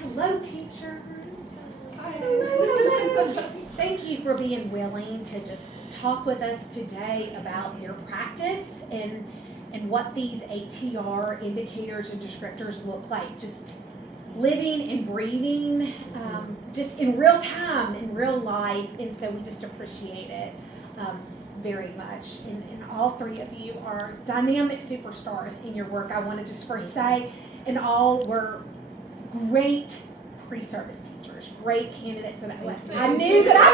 Hello, teachers. Hello. Thank you for being willing to just talk with us today about your practice and what these ATR indicators and descriptors look like. Just living and breathing, just in real time, in real life, and so we just appreciate it very much. And all three of you are dynamic superstars in your work. I want to just first say, and all were great pre-service teachers, great candidates, and I knew that I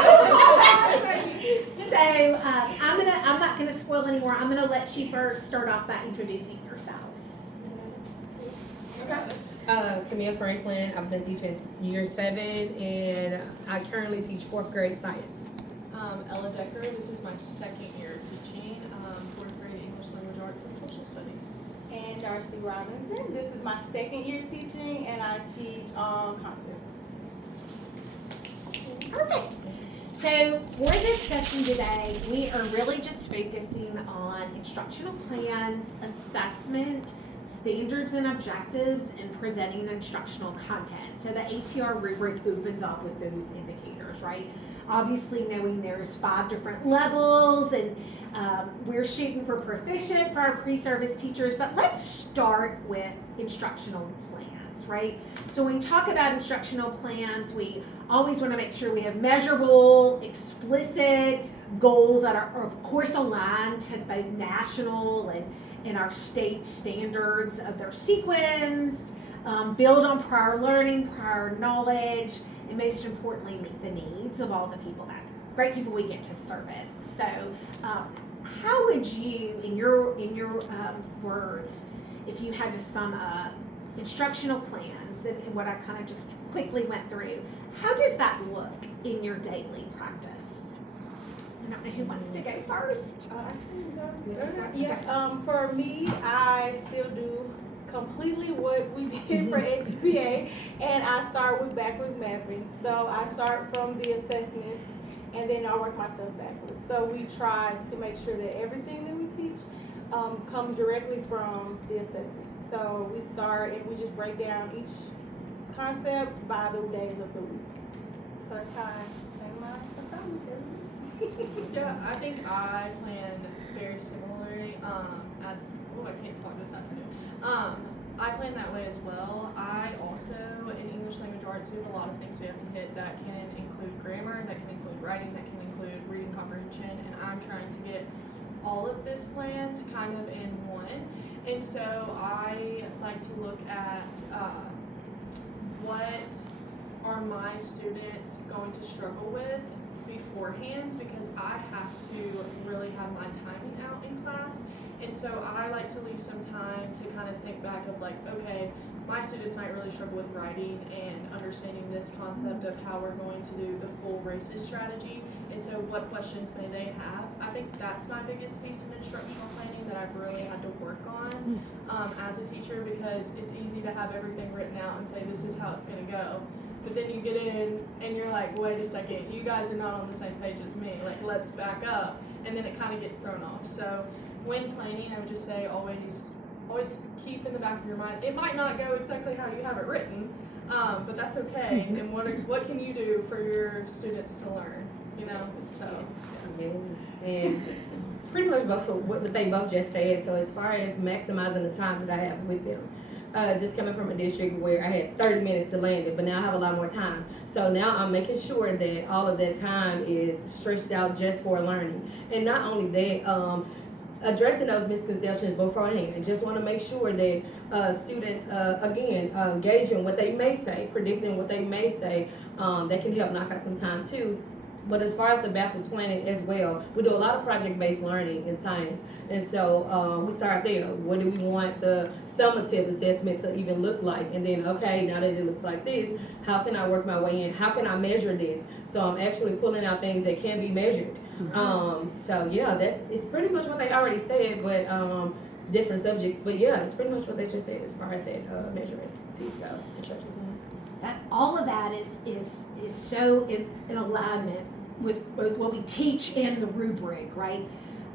was. So I'm not gonna spoil anymore. I'm gonna let you first start off by introducing yourselves. Camille Franklin. I've been teaching year 7, and I currently teach 4th grade science. Ella Decker. This is my 2nd year of teaching 4th grade English language arts and social studies. And Darcy Robinson. This is my 2nd year teaching, and I teach all concept. Perfect. So for this session today, we are really just focusing on instructional plans, assessment, standards and objectives, and presenting instructional content. So the ATR rubric opens up with those indicators, right? Obviously knowing there's 5 different levels, and we're shooting for proficient for our pre-service teachers, but let's start with instructional plans, right? So when we talk about instructional plans, we always want to make sure we have measurable, explicit goals that are of course aligned to both national and our state standards of their sequence, build on prior learning, prior knowledge, and most importantly, meet the needs of all the great people we get to service. So, how would you, in your words, if you had to sum up instructional plans and what I kind of just quickly went through, how does that look in your daily practice? I don't know who wants to go first. For me, I still do completely what we did for XPA, and I start with backwards mapping. So I start from the assessments, and then I work myself backwards. So we try to make sure that everything that we teach comes directly from the assessment. So we start and we just break down each concept by the days of the week. So that's how I plan my assignments every week. Yeah, I think I plan very similarly. I can't talk this afternoon. I plan that way as well. I also, in English language arts, we have a lot of things we have to hit that can include grammar, that can include writing, that can include reading comprehension, and I'm trying to get all of this planned kind of in one. And so I like to look at what are my students going to struggle with beforehand, because I have to really have my timing out in class. And so I like to leave some time to kind of think back of like, okay, my students might really struggle with writing and understanding this concept of how we're going to do the full races strategy. And so what questions may they have? I think that's my biggest piece of instructional planning that I've really had to work on as a teacher, because it's easy to have everything written out and say this is how it's going to go. But then you get in and you're like, wait a second, you guys are not on the same page as me. Like, let's back up. And then it kind of gets thrown off. So when planning, I would just say always keep in the back of your mind. It might not go exactly how you have it written, but that's okay. And what can you do for your students to learn? You know, so. Yes, and pretty much both of what the thing both just said. So as far as maximizing the time that I have with them, just coming from a district where I had 30 minutes to land it, but now I have a lot more time. So now I'm making sure that all of that time is stretched out just for learning. And not only that, addressing those misconceptions beforehand. And just want to make sure that students, again, gauging what they may say, predicting what they may say, that can help knock out some time too. But as far as the backwards planning as well, we do a lot of project-based learning in science. And so we start there. What do we want the summative assessment to even look like? And then, okay, now that it looks like this, how can I work my way in? How can I measure this? So I'm actually pulling out things that can be measured. So yeah, that is pretty much what they already said, but different subjects. But yeah, it's pretty much what they just said as far as that measuring these stuff. That all of that is so in alignment with both what we teach and the rubric, right?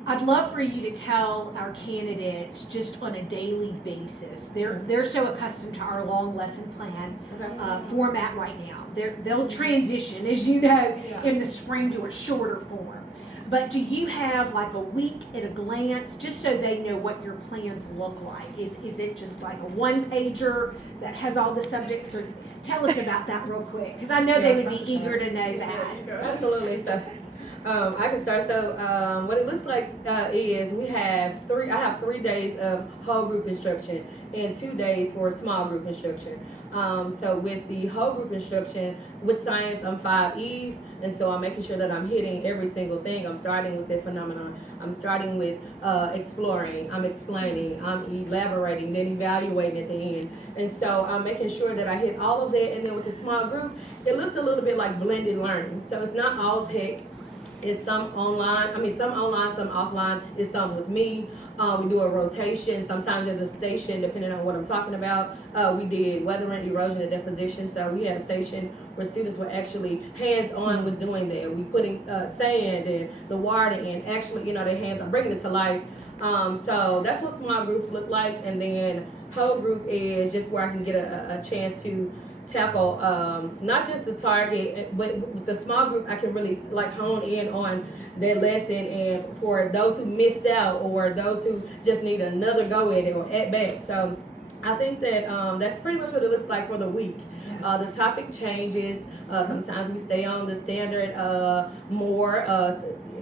I'd love for you to tell our candidates just on a daily basis. They're so accustomed to our long lesson plan format right now. They'll transition, as you know, in the spring to a shorter form. But do you have like a week at a glance, just so they know what your plans look like? Is it just like a one pager that has all the subjects, or tell us about that real quick, because I know they would be eager to know that. Absolutely. So, I can start. So, what it looks like is I have 3 days of whole group instruction and 2 days for small group instruction. So with the whole group instruction, with science, I'm 5 E's, and so I'm making sure that I'm hitting every single thing. I'm starting with the phenomenon. I'm starting with exploring. I'm explaining. I'm elaborating, then evaluating at the end. And so I'm making sure that I hit all of that. And then with the small group, it looks a little bit like blended learning. So it's not all tech. It's some online, some offline. It's some with me. We do a rotation. Sometimes there's a station depending on what I'm talking about. We did weathering, erosion, and deposition. So we had a station where students were actually hands-on with doing that. We putting sand and the water in. Actually, their hands are bringing it to life. So that's what small groups look like. And then whole group is just where I can get a chance to tackle not just the target, but with the small group I can really like hone in on their lesson, and for those who missed out or those who just need another go at it or at bat. So I think that that's pretty much what it looks like for the week. The topic changes. Sometimes we stay on the standard more.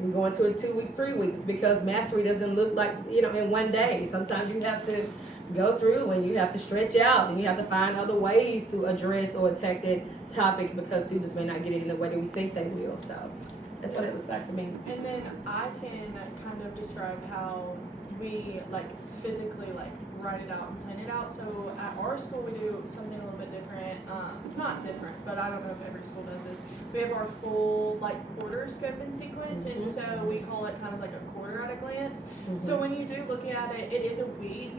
We go into it 2 weeks, 3 weeks, because mastery doesn't look like in one day. Sometimes you have to go through and you have to stretch out, and you have to find other ways to address or attack that topic, because students may not get it in the way that we think they will. So that's what it looks like for me. And then I can kind of describe how we physically write it out and plan it out. So at our school we do something a little bit different. Not different, but I don't know if every school does this. We have our full quarter scope and sequence, and so we call it kind of like a quarter at a glance. So when you do look at it, it is a week,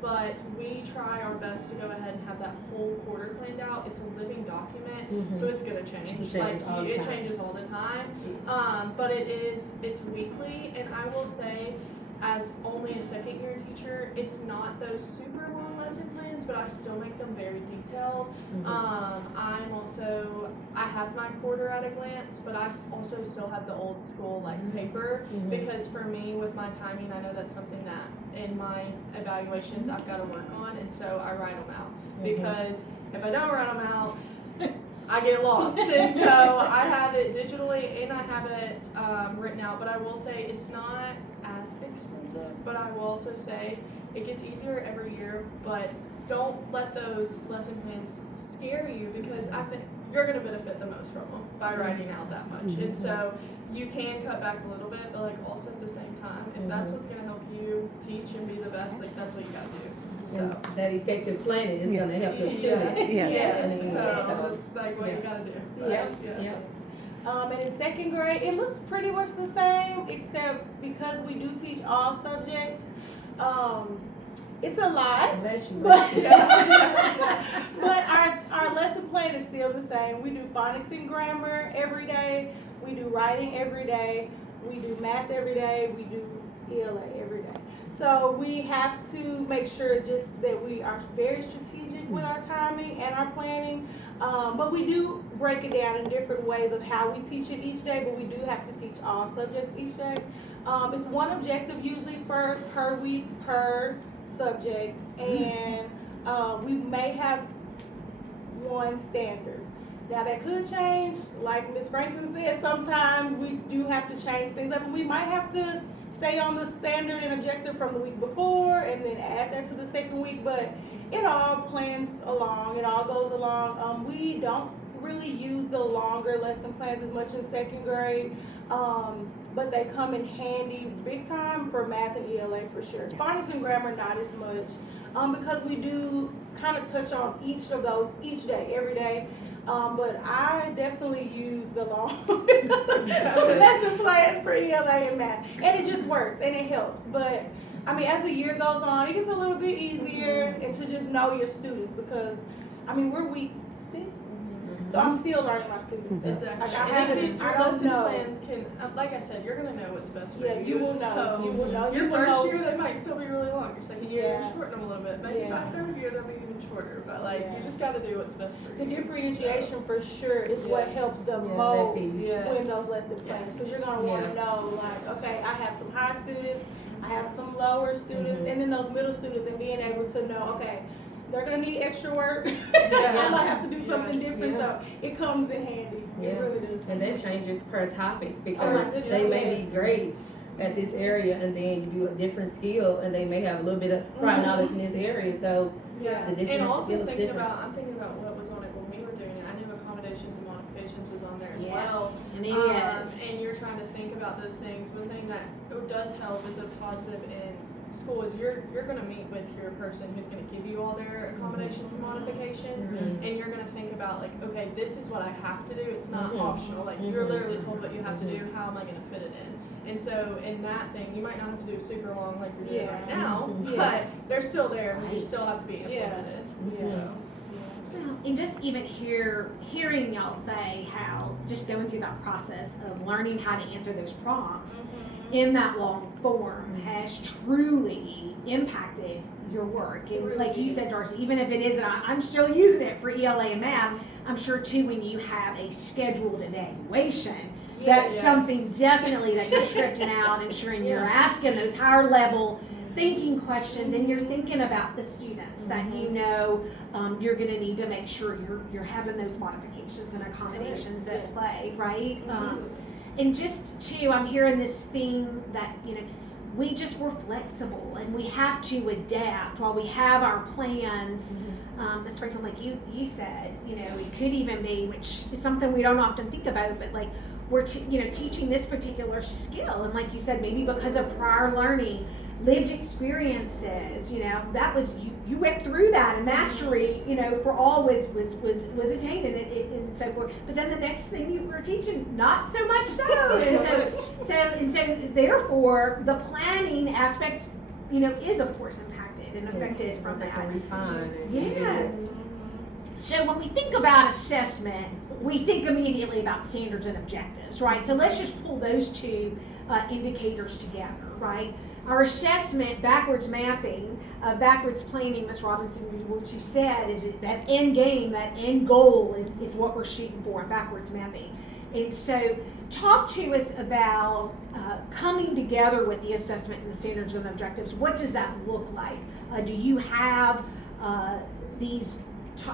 but we try our best to go ahead and have that whole quarter planned out. It's a living document, so it's gonna change. It changes all the time. But it's weekly, and I will say, as only a second year teacher, it's not those super long lesson plans, but I still make them very detailed. I have my quarter at a glance, but I also still have the old school paper, because for me with my timing, I know that's something that in my evaluations I've got to work on, and so I write them out, because if I don't write them out, I get lost. And so I have it digitally and I have it written out, but I will say it's not as extensive, but I will also say it gets easier every year. But don't let those lesson plans scare you, because I think you're going to benefit the most from them by writing out that much. And so you can cut back a little bit, but also at the same time, if that's what's going to help you teach and be the best, that's what you got to do. So and that effective planning is going to help your students. Yes. So that's what you got to do. Right? Yeah. And in second grade, it looks pretty much the same, except because we do teach all subjects. It's a lot, but our lesson plan is still the same. We do phonics and grammar every day. We do writing every day. We do math every day. We do ELA every day. So we have to make sure just that we are very strategic with our timing and our planning. But we do break it down in different ways of how we teach it each day, but we do have to teach all subjects each day. It's one objective usually per week, per subject, and we may have one standard. Now that could change, like Ms. Franklin said, sometimes we do have to change things up, and we might have to stay on the standard and objective from the week before and then add that to the second week, but it all plans along, it all goes along. We don't really use the longer lesson plans as much in second grade, but they come in handy big time for math and ELA for sure. Phonics and grammar not as much, because we do kind of touch on each of those each day, every day. But I definitely use the long lesson plans for ELA and math, and it just works and it helps. But I mean, as the year goes on, it gets a little bit easier, and to just know your students, because I mean, we're week 6, So I'm still learning my students. though. Exactly. Like I And haven't, I your don't lesson know. plans can, like I said, you're gonna know what's best for Yeah, you will know. So You will know. your You will first know. year they might still be really long. Your second year Yeah. you shorten them a little bit. Maybe by Yeah. third year they'll be even shorter. But like Yeah. you just got to do what's best for The you. differentiation for sure is what Yes. helps the Yeah, that most piece. Yes. when those lesson plans. Yes. Because you're gonna want to know, like, okay, I have some high students, I have some lower students, and then those middle students, and being able to know, okay, they're gonna need extra work. I might have to do something Yes. different, so it comes in handy. Yeah. It really does. And that changes per topic Oh because my goodness, they may be yes. great at this area and then you do a different skill and they may have a little bit of prior knowledge in this area. So Yeah, the different and also skills thinking different. about, I'm thinking about what was on it when we were doing it. I knew accommodations and modifications was on there as Yes, well. and it is. And you're trying to think about those things. One thing that does help is a positive in school is you're going to meet with your person who's going to give you all their accommodations and modifications, Mhm. and you're going to think about like, okay, this is what I have to do. It's not Mhm. optional. Like you're Mhm. literally told what you have to do. How am I going to fit it in? And so in that thing, you might not have to do super long like you're doing Yeah. right now, Mhm. but they're still there. And you Right. still have to be Yeah. implemented. Mhm. So. Well, and just even hearing y'all say how just going through that process of learning how to answer those prompts in that long form has truly impacted your work. And like you said, Darcy, even if it isn't, I'm still using it for ELA and math. I'm sure too when you have a scheduled evaluation, that's Yes. something definitely that you're scripting out, ensuring you're asking those higher level thinking questions and you're thinking about the students that you know you're going to need to make sure you're having those modifications and accommodations at play, right? And just too, I'm hearing this theme that we just were flexible and we have to adapt while we have our plans. Ms. Franklin, like you said, it could even be, which is something we don't often think about, but like we're teaching this particular skill, and like you said, maybe because of prior learning, lived experiences, that was you went through that, and mastery, for all was attained and so forth. But then the next thing you were teaching, not so much so. And so therefore the planning aspect, is of course impacted and affected from that. Refine. Yes. So when we think about assessment, we think immediately about standards and objectives, right? So let's just pull those two indicators together, right? Our assessment, backwards mapping, backwards planning, Ms. Robinson, what you said is that end game, that end goal is what we're shooting for in backwards mapping. And so talk to us about coming together with the assessment and the standards and objectives. What does that look like? Do you have these,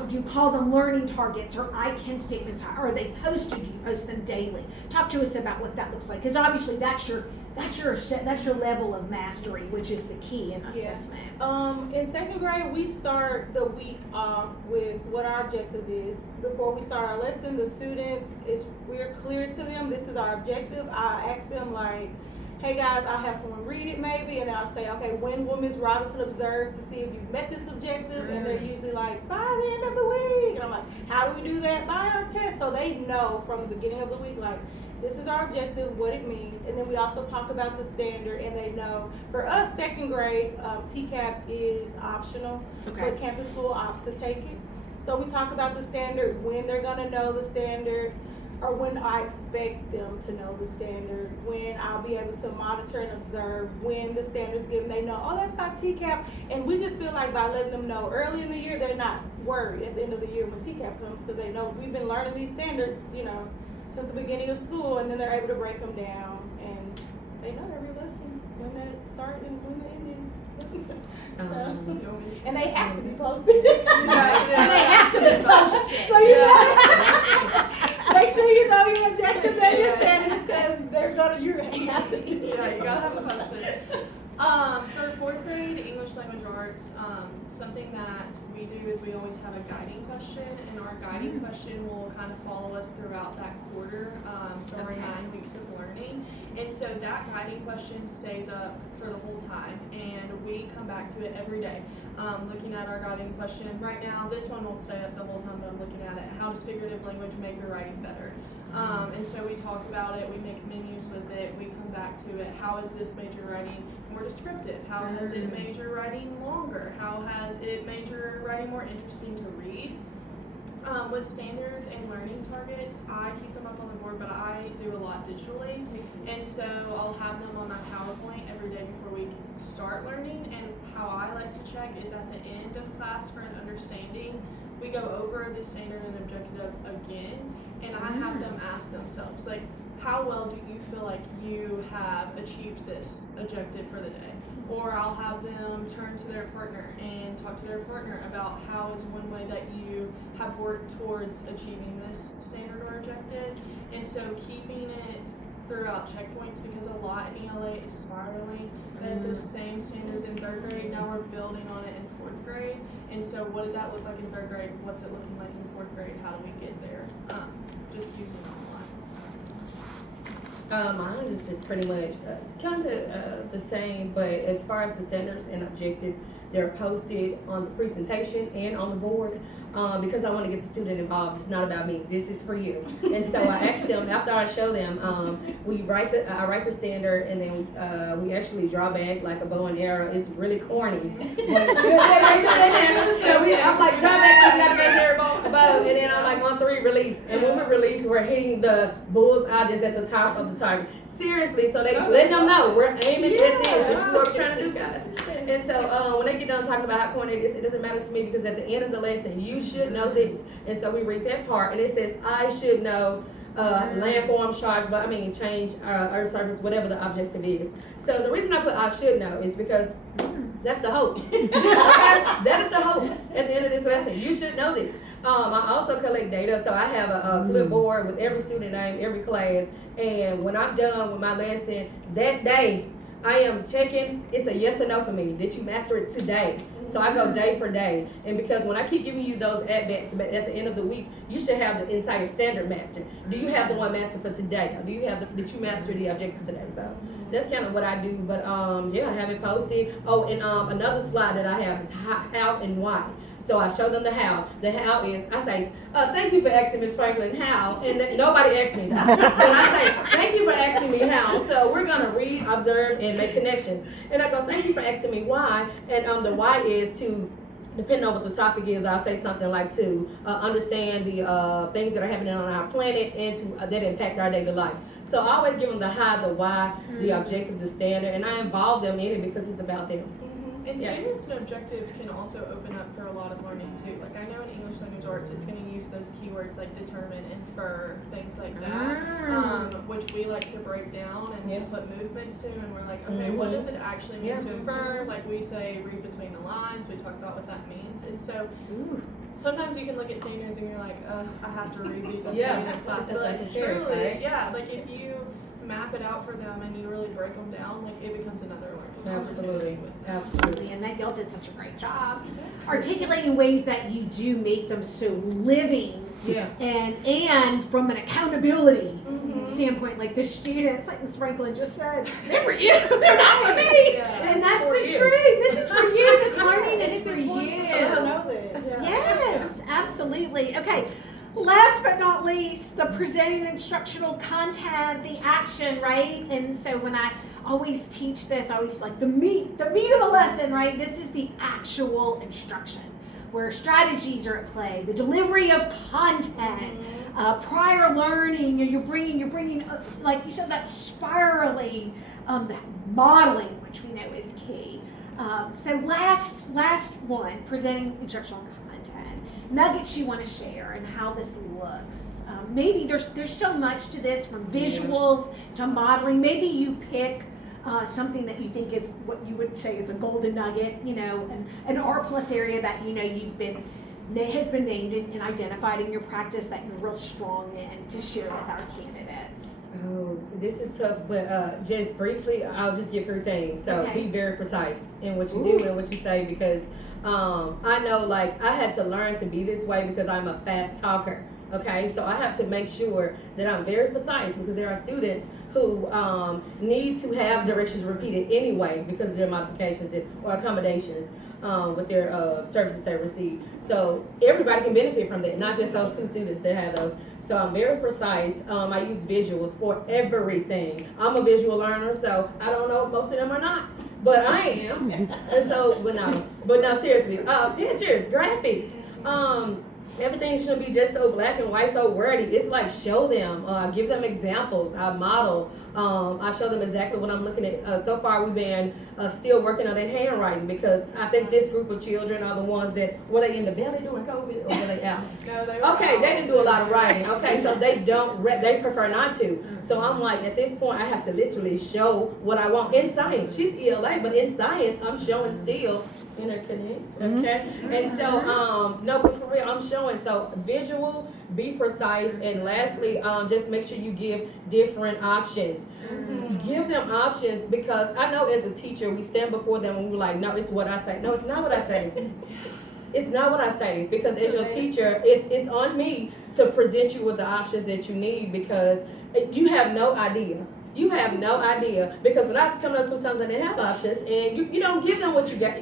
do you call them learning targets or ICANN statements? Are they posted? Do you post them daily? Talk to us about what that looks like, because obviously that's your level of mastery, which is the key in assessment. In second grade, we start the week off with what our objective is. Before we start our lesson, the students, we're clear to them, this is our objective. I ask them like, hey guys, I'll have someone read it maybe, and I'll say, okay, when will Ms. Robinson observe to see if you've met this objective? And they're usually like, by the end of the week. And I'm like, how do we do that? By our test. So they know from the beginning of the week, like, this is our objective, what it means. And then we also talk about the standard, and they know. For us, second grade, TCAP is optional. Okay. For campus school ops to take it. So we talk about the standard, when they're gonna know the standard, or when I expect them to know the standard, when I'll be able to monitor and observe when the standard's given. They know, oh, that's by TCAP. And we just feel like by letting them know early in the year, they're not worried at the end of the year when TCAP comes, because they know we've been learning these standards, since the beginning of school, and then they're able to break them down, and they know every lesson, when that start and when the end is. And they have to be posted. And they have to be posted. So make sure you know your objectives and your standards, because you have to. Yeah, you gotta have it posted. For fourth grade English language arts, something that we do is we always have a guiding question, and our guiding question will kind of follow us throughout that quarter, so our 9 weeks of learning. And so that guiding question stays up for the whole time, and we come back to it every day. Looking at our guiding question right now, this one won't stay up the whole time, but I'm looking at it. How does figurative language make your writing better? And so we talk about it, we make menus with it, we come back to it. How has this made your writing more descriptive? How has it made your writing longer? How has it made your writing more interesting to read? With standards and learning targets, I keep them up on the board, but I do a lot digitally. And so I'll have them on my PowerPoint every day before we start learning. And how I like to check is at the end of class for an understanding, we go over the standard and objective again, and I have them ask themselves, like, how well do you feel like you have achieved this objective for the day? Or I'll have them turn to their partner and talk to their partner about how is one way that you have worked towards achieving this standard or objective. And so keeping it throughout checkpoints, because a lot in ELA is spiraling. They have the same standards in 3rd grade, now we're building on it in 4th grade. And so what did that look like in 3rd grade? What's it looking like in 4th grade? How do we get there? Just using Mine is just pretty much kind of the same, but as far as the standards and objectives, they're posted on the presentation and on the board because I want to get the student involved. It's not about me. This is for you. And so I asked them after I show them. I write the standard, and then we actually draw back like a bow and arrow. It's really corny. But, so I'm like draw back. We got to make imaginary bow, and then I'm like on 3 release. And when we release, we're hitting the bull's eye that's at the top of the target. Seriously, so they letting them know we're aiming at this. This is what we're trying to do, guys. And so when they get done talking about how corny it is, it doesn't matter to me because at the end of the lesson, you should know this. And so we read that part, and it says, I should know landform, charge, but I mean change, earth surface, whatever the objective is. So the reason I put I should know is because that's the hope. That is the hope at the end of this lesson. You should know this. I also collect data, so I have a clipboard with every student name, every class, and when I'm done with my lesson that day, I am checking, it's a yes or no for me. Did you master it today? So I go day for day. And because when I keep giving you those at-bats at the end of the week, you should have the entire standard mastered. Do you have the one mastered for today? Do you have did you master the objective today? So that's kind of what I do. But yeah, I have it posted. Oh, and another slide that I have is how and why. So I show them the how. The how is, I say, thank you for asking Ms. Franklin how, and nobody asked me that. And I say, thank you for asking me how. So we're gonna read, observe, and make connections. And I go, thank you for asking me why, and the why is to, depending on what the topic is, I'll say something like to understand the things that are happening on our planet and to that impact our daily life. So I always give them the how, the why, the objective, the standard, and I involve them in it because it's about them. And standards and objectives can also open up for a lot of learning too. Like I know in English language arts, it's going to use those keywords like determine, infer, things like that, which we like to break down and we'll put movements to, and we're like, okay, what does it actually mean to infer? Like we say, read between the lines. We talk about what that means, and so sometimes you can look at standards and you're like, I have to read these at the beginning of class. But like truly, like if you map it out for them and you really break them down, like it becomes another learning opportunity. Absolutely, and y'all did such a great job articulating ways that you do make them so living. And from an accountability standpoint, like the students, like Ms. Franklin just said, they're for you, they're not for me. And that's the truth. This is for you. This learning is for you. Yes, absolutely. Okay. Last but not least, the presenting instructional content, the action, right? And so when I always teach this, I always like the meat of the lesson, right? This is the actual instruction where strategies are at play, the delivery of content, prior learning, and you're bringing, like you said, that spiraling, that modeling, which we know is key. So last one, presenting instructional content. Nuggets you want to share and how this looks. Maybe there's so much to this, from visuals to modeling. Maybe you pick something that you think is what you would say is a golden nugget, an R plus area that has been named and identified in your practice that you're real strong in to share with our candidates. Oh, this is tough, but just briefly, I'll just give 3 things. So be very precise in what you do and what you say, because I know, like, I had to learn to be this way because I'm a fast talker. Okay, so I have to make sure that I'm very precise, because there are students who need to have directions repeated anyway because of their modifications or accommodations with their services they receive. So everybody can benefit from that, not just those 2 students that have those. So I'm very precise. I use visuals for everything. I'm a visual learner, so I don't know if most of them are not, but I am. And so, but no, seriously. Pictures, graphics. everything shouldn't be just so black and white, so wordy. It's like show them, give them examples. I model. I show them exactly what I'm looking at. So far, we've been still working on that handwriting because I think this group of children are the ones that were they in the belly doing COVID or were they out? No, they were Okay, out. they didn't do a lot of writing. Okay, so they don't. They prefer not to. So I'm like, at this point, I have to literally show what I want in science. She's ELA, but in science, I'm showing still interconnect. Okay, and so no, but for real, I'm showing. So visual, be precise, and lastly, just make sure you give different options. Give them options because I know as a teacher, we stand before them and we're like, no, it's what I say. No, it's not what I say. It's not what I say because as your teacher, it's on me to present you with the options that you need because you have no idea. You have no idea because when I was coming up, sometimes I didn't have options, and you don't give them what you got.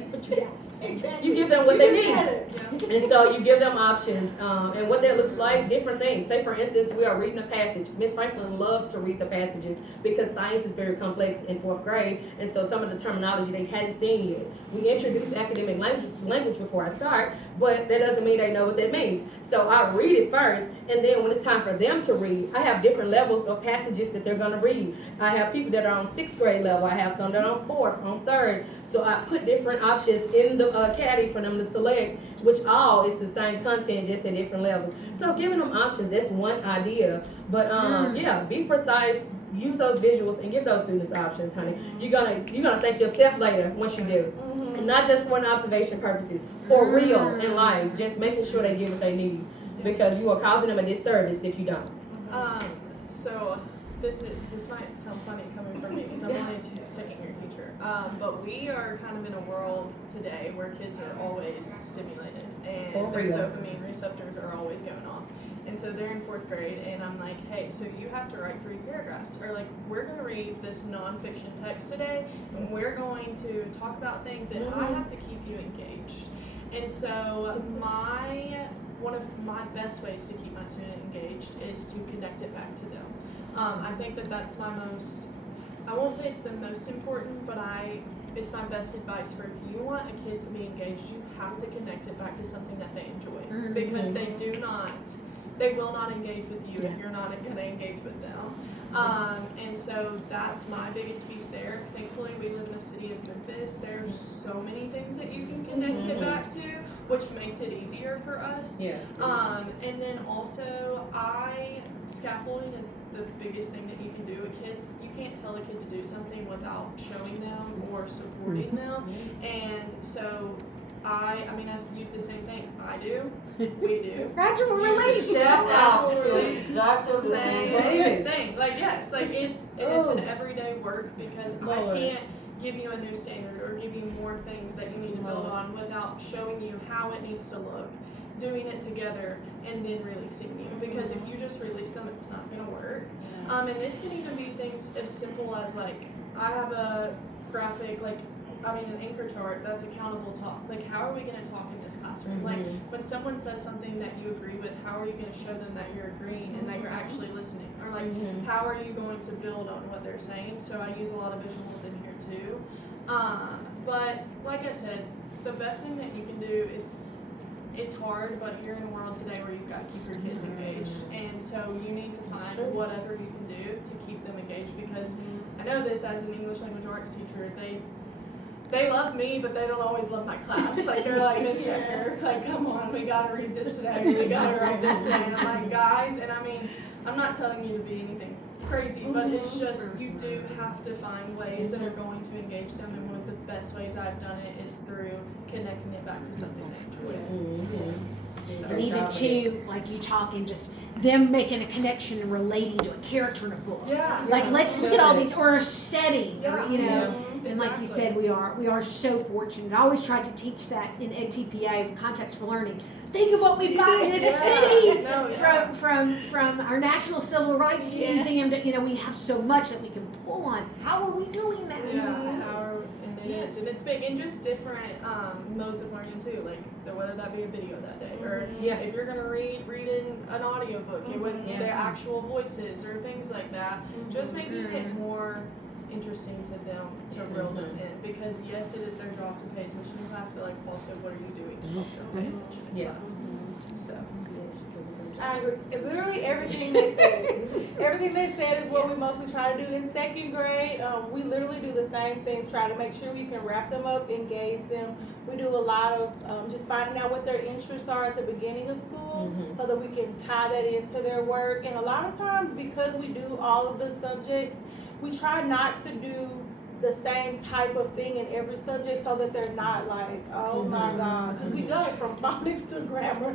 Exactly. You give them what they do need. better. And so you give them options, and what that looks like, different things. Say for instance, we are reading a passage. Miss Franklin loves to read the passages because science is very complex in 4th grade, and so some of the terminology they hadn't seen yet. We introduce academic language before I start, but that doesn't mean they know what that means. So I read it first, and then when it's time for them to read, I have different levels of passages that they're gonna read. I have people that are on 6th grade level. I have some that are on 4th, on 3rd. So I put different options in the caddy for them to select, which all is the same content, just at different levels. So giving them options, that's one idea. But yeah, be precise, use those visuals, and give those students options, honey. You're gonna thank yourself later once you do. And not just for an observation purposes, for real in life, just making sure they get what they need. Because you are causing them a disservice if you don't. So this might sound funny coming from me because I'm only a second-year teacher. But we are kind of in a world today where kids are always stimulated and their dopamine receptors are always going off. And so they're in 4th grade, and I'm like, hey, so you have to write 3 paragraphs, or like we're gonna read this nonfiction text today, and we're going to talk about things, and I have to keep you engaged. And so one of my best ways to keep my student engaged is to connect it back to them. I think that's my most, I won't say it's the most important, but it's my best advice for if you want a kid to be engaged, you have to connect it back to something that they enjoy. Because they will not engage with you if you're not going to engage with them. And so that's my biggest piece there. Thankfully, we live in a city of Memphis. There's so many things that you can connect it back to, which makes it easier for us. Yes. And then also, scaffolding is the biggest thing that you can do. You can't tell a kid to do something without showing them or supporting them. And so I mean, I use the same thing. I do. We do. Gradual release. Gradual release. Exactly. Same thing. Like, yes, like it's an everyday work because Lord. I can't give you a new standard or give you more things that you need to build on without showing you how it needs to look, doing it together, and then releasing you. Because if you just release them, it's not going to work. And this can even be things as simple as like, I have a graphic, an anchor chart that's accountable talk. Like, how are we going to talk in this classroom? Like, when someone says something that you agree with, how are you going to show them that you're agreeing and that you're actually listening? Or like, how are you going to build on what they're saying? So I use a lot of visuals in here too. But like I said, the best thing that you can do is, it's hard, but you're in a world today where you've got to keep your kids engaged. And so you need to find whatever you can do to keep them engaged, because I know this as an English language arts teacher, they love me, but they don't always love my class. Like, they're like, Miss Decker, like, come on, we gotta read this today, we gotta write this today. And I'm like, guys, and I mean, I'm not telling you to be anything crazy, but it's just, you do have to find ways that are going to engage them, and one of the best ways I've done it is through connecting it back to something they enjoy. And even too, like you talking, just them making a connection and relating to a character in a book. Yeah. Like, let's look at all these, or a setting, or, Yeah. you know. Exactly. And like you said, we are so fortunate. I always tried to teach that in EdTPA, Context for Learning. Think of what we've got in this city, from our National Civil Rights Museum. To, we have so much that we can pull on. How are we doing that? And it is, and it's big, and just different modes of learning too. Like, whether that be a video that day, or if you're gonna read in an audiobook with their actual voices or things like that. Just making it more interesting to them to reel them in, because yes, it is their job to pay attention in class, but like also what are you doing to help them pay attention in Yeah. class? So. I agree. Literally everything they said. Everything they said is what we mostly try to do. In second grade, we literally do the same thing, try to make sure we can wrap them up, engage them. We do a lot of just finding out what their interests are at the beginning of school so that we can tie that into their work. And a lot of times, because we do all of the subjects, we try not to do the same type of thing in every subject so that they're not like, oh my God. Because we go from phonics to grammar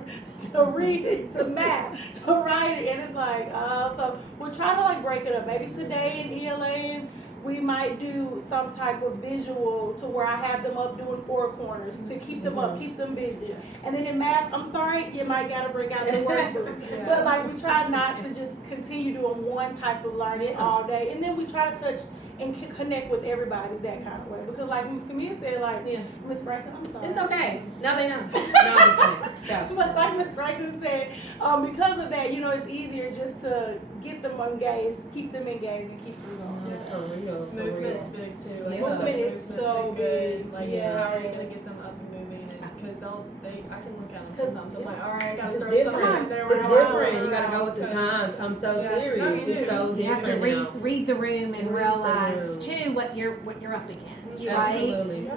to reading to math to writing. And it's like, so we're trying to like break it up. Maybe today in ELA, we might do some type of visual to where I have them up doing four corners to keep them up, keep them busy. And then in math, I'm sorry, you might gotta bring out the workbook. But like we try not to just continue doing one type of learning all day. And then we try to touch and connect with everybody that kind of way. Because like Ms. Camille said, like, Ms. Franklin, I'm sorry. It's okay. No, they know. No, I'm just kidding. But like Ms. Franklin said, because of that, you know, it's easier just to get them engaged, keep them engaged, and keep them going. For real. Movement's big too. Like, Yeah. movement is so good. big. Like, Yes. how are you gonna get them up and moving? Because I can look at them sometimes. I'm like, all right, I gotta It's throw different. something in there. It's right different. now, You gotta go with the times. I'm so Yeah. serious. No, you It's do. so You have to different now. read the room and Read the realize room. too what you're up against, right? Absolutely.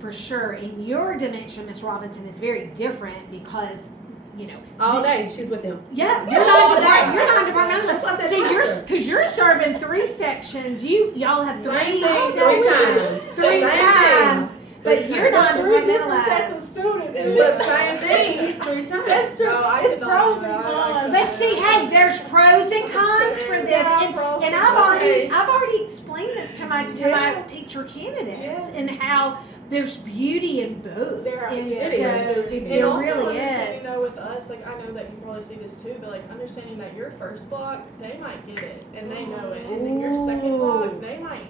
For sure. In your dimension, Miss Robinson, is very different because, you know, All day she's with them. yeah, you're All not day. you're non-departmental. That's what I said. So you're faster. because you're serving 3 sections. Y'all have 3 Same thing, sections, 3 times. 3 Same times. thing. But 3 you're times. 3 different non-departmentalized. sets of students. And But same thing, 3 times. That's true. No, I It's did not pros do and that. I like cons. But see, hey, there's pros and cons for this, Yeah, and I've already explained this to my teacher candidates Yeah. and how there's beauty in both. There and is. so And there also really understanding is. though with us, like I know that you probably see this too, but like understanding that your first block, they might get it and they know it. And then your second block, they might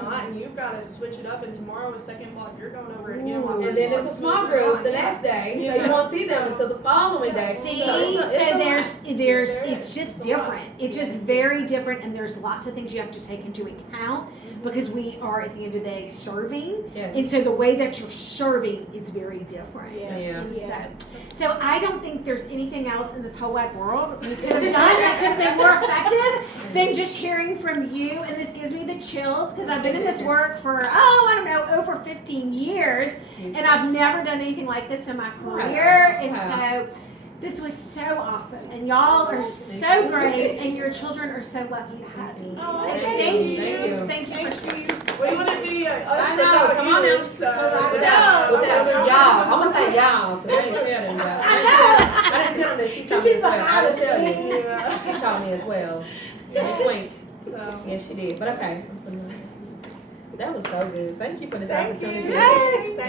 not, and you've got to switch it up, and tomorrow is second block, you're going over it again. while And first then block's it's a small moving group on. the Yeah. next day, so Yeah. you won't see them So- until the following day. See, So it's a lot. there's There it's is. just It's a lot. different. It's just very different, and there's lots of things you have to take into account because we are at the end of the day serving, Yes. and so the way that you're serving is very different. Yeah. Yeah. And so I don't think there's anything else in this whole wide world we could have done that could have been more effective than just hearing from you. And this gives me the chills because I've been in this work for, I don't know, over 15 years. And I've never done anything like this in my career. And so this was so awesome. And y'all are so great. And your children are so lucky to have you. Oh, So thank you. you. Thank you for sharing. We wouldn't be us I know, without come you, on now. so Without y'all, I'm gonna say y'all, because I didn't tell them y'all. I didn't tell them that she taught me as well. I didn't tell you. Yeah. She taught me as well. Good point. So. Yes, she did. But okay. That was so good. Thank you for this Thank opportunity. you.